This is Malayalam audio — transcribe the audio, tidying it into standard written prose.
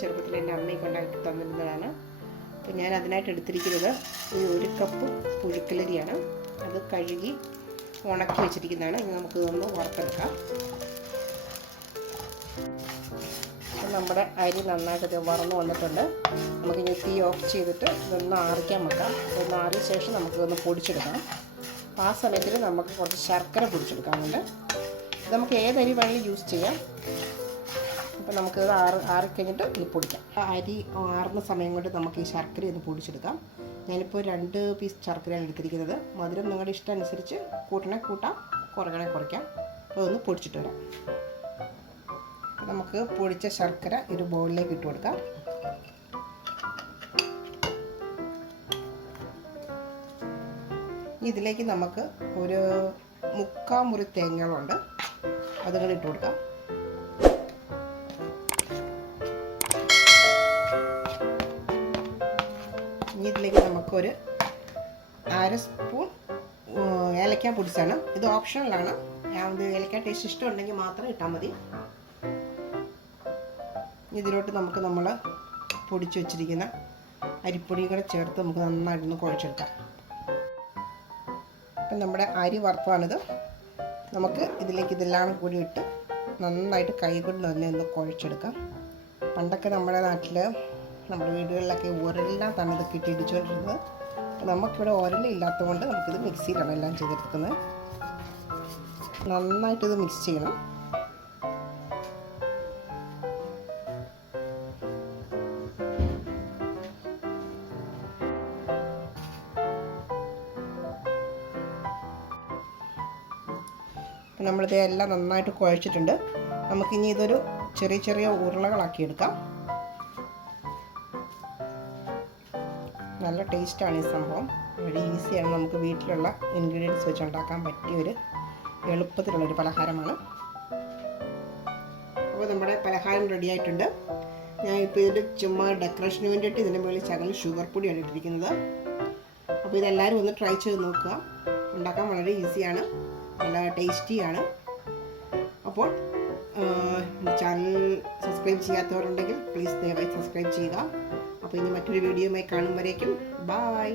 ചെറുപ്പത്തിൽ എൻ്റെ അമ്മയൊക്കെ ഉണ്ടാക്കി തന്നിരുന്നതാണ്. അപ്പോൾ ഞാൻ അതിനായിട്ട് എടുത്തിരിക്കുന്നത് ഈ 1 കപ്പ് പുഴുക്കലരിയാണ്. അത് കഴുകി ഉണക്കി വെച്ചിരിക്കുന്നതാണ്. ഇനി നമുക്ക് ഇതൊന്ന് വറുത്തെടുക്കാം. നമ്മുടെ അരി നന്നായിട്ട് വറന്ന് വന്നിട്ടുണ്ട്. നമുക്കിനി തീ ഓഫ് ചെയ്തിട്ട് ഇതൊന്ന് ആറിക്കാൻ വെക്കാം. ഇതൊന്ന് ആറിയ ശേഷം നമുക്കിതൊന്ന് പൊടിച്ചെടുക്കാം. അപ്പോൾ ആ സമയത്തിൽ നമുക്ക് കുറച്ച് ശർക്കര പൊടിച്ചെടുക്കാനുണ്ട്. നമുക്ക് ഏതരി വേണമെങ്കിലും യൂസ് ചെയ്യാം. അപ്പോൾ നമുക്കിത് ആറിക്കഴിഞ്ഞിട്ട് ഇത് പൊടിക്കാം. അരി ആറുന്ന സമയം കൊണ്ട് നമുക്ക് ഈ ശർക്കര ഒന്ന് പൊടിച്ചെടുക്കാം. ഞാനിപ്പോൾ 2 പീസ് ശർക്കരയാണ് എടുത്തിരിക്കുന്നത്. മധുരം നിങ്ങളുടെ ഇഷ്ടം അനുസരിച്ച് കൂട്ടണേ കൂട്ടാം, കുറയ്ക്കണേ കുറയ്ക്കാം. അപ്പോൾ ഒന്ന് പൊടിച്ചിട്ട് വരാം. നമുക്ക് പൊടിച്ച ശർക്കര ഒരു ബൗളിലേക്ക് ഇട്ട് കൊടുക്കാം. ഇതിലേക്ക് നമുക്ക് ഒരു 3/4 മുറി തേങ്ങകളുണ്ട്, അതുകൂടി ഇട്ട് കൊടുക്കാം. ഇനി ഇതിലേക്ക് നമുക്കൊരു 1/2 സ്പൂൺ ഏലക്ക പൊടിച്ചാണ്. ഇത് ഓപ്ഷണലാണ്. ഇത് ഏലക്ക ടേസ്റ്റ് ഇഷ്ടമുണ്ടെങ്കിൽ മാത്രം ഇട്ടാൽ മതി. ഇതിലോട്ട് നമുക്ക് നമ്മൾ പൊടിച്ച് വെച്ചിരിക്കുന്ന അരിപ്പൊടിയും കൂടെ ചേർത്ത് നമുക്ക് നന്നായിട്ടൊന്ന് കുഴച്ചെടുക്കാം. അപ്പം നമ്മുടെ അരി വറുത്തതാണിത്. നമുക്ക് ഇതിലേക്ക് ഇതെല്ലാം കൂടി ഇട്ട് നന്നായിട്ട് കൈ കൊണ്ട് തന്നെ ഒന്ന് കുഴച്ചെടുക്കാം. പണ്ടൊക്കെ നമ്മുടെ നാട്ടിൽ നമ്മുടെ വീടുകളിലൊക്കെ ഉരലെല്ലാം തന്നെ ഇതൊക്കെ ഇട്ട് ഇടിച്ചുകൊണ്ടിരുന്നത്. അപ്പോൾ നമുക്കിവിടെ ഉരലില്ലാത്തത് കൊണ്ട് നമുക്കിത് മിക്സിയിലാണ് എല്ലാം ചെയ്തെടുക്കുന്നത്. നന്നായിട്ടിത് മിക്സ് ചെയ്യണം. നമ്മളിത് എല്ലാം നന്നായിട്ട് കുഴച്ചിട്ടുണ്ട്. നമുക്കിനി ഇതൊരു ചെറിയ ചെറിയ ഉരുളകളാക്കി എടുക്കാം. നല്ല ടേസ്റ്റാണ് ഈ സംഭവം. വളരെ ഈസിയാണ്. നമുക്ക് വീട്ടിലുള്ള ഇൻഗ്രീഡിയൻസ് വെച്ച് ഉണ്ടാക്കാൻ പറ്റിയൊരു എളുപ്പത്തിലുള്ളൊരു പലഹാരമാണ്. അപ്പോൾ നമ്മുടെ പലഹാരം റെഡി ആയിട്ടുണ്ട്. ഞാനിപ്പോൾ ഇതിൻ്റെ ചുമ്മാ ഡെക്കറേഷന് വേണ്ടിയിട്ട് ഇതിൻ്റെ മുകളിൽ ശകലം ഷുഗർ പൊടിയാണ് ഇട്ടിരിക്കുന്നത്. അപ്പോൾ ഇതെല്ലാവരും ഒന്ന് ട്രൈ ചെയ്ത് നോക്കുക. ഉണ്ടാക്കാൻ വളരെ ഈസിയാണ്, നല്ല ടേസ്റ്റിയാണ്. അപ്പോൾ ചാനൽ സബ്സ്ക്രൈബ് ചെയ്യാത്തവരുണ്ടെങ്കിൽ പ്ലീസ് ദയവായി സബ്സ്ക്രൈബ് ചെയ്യുക. അപ്പോൾ ഇനി മറ്റൊരു വീഡിയോയുമായി കാണും വരേക്കും ബൈ.